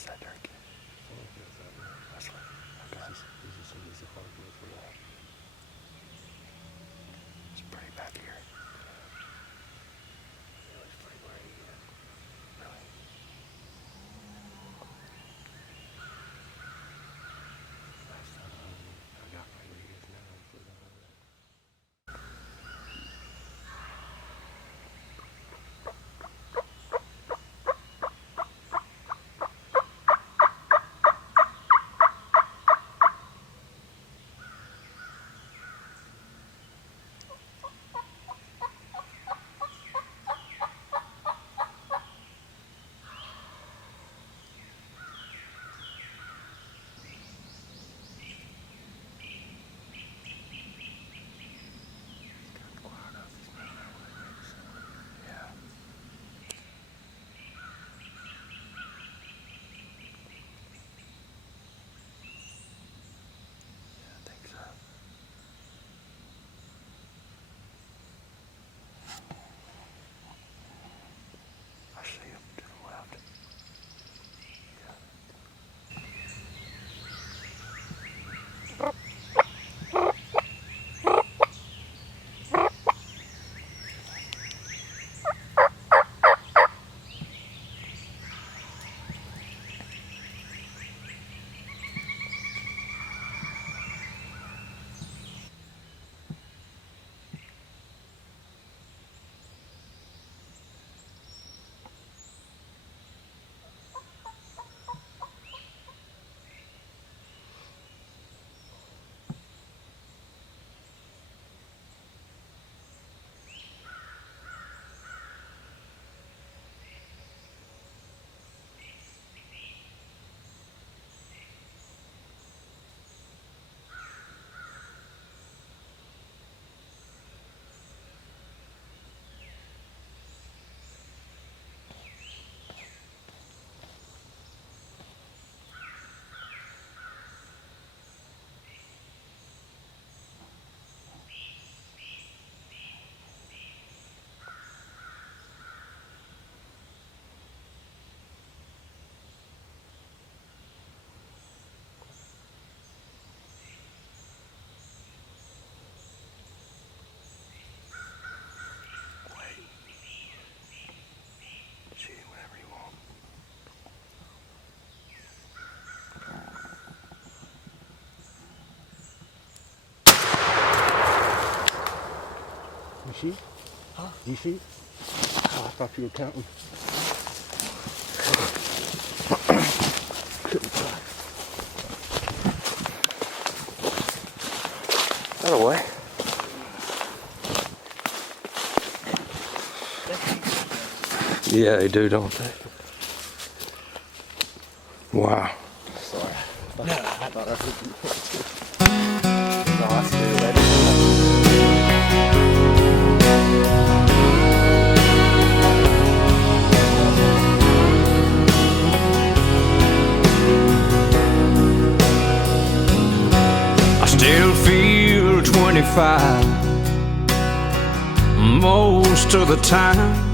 is that turkey? This one. Okay. This is hardwood for that. It's pretty back here. It's pretty right here. Really? Last time I got right where he is now. Hopefully that was it. Yeah. Yeah, I think so. I see him to the left. Wait. Shoot him whenever you want. You shoot? Huh? You shoot? Oh, I thought you were counting. That away. Yeah, they do, don't they? Wow. Sorry. I thought that was No, I see ready. I still feel 25 most of the time.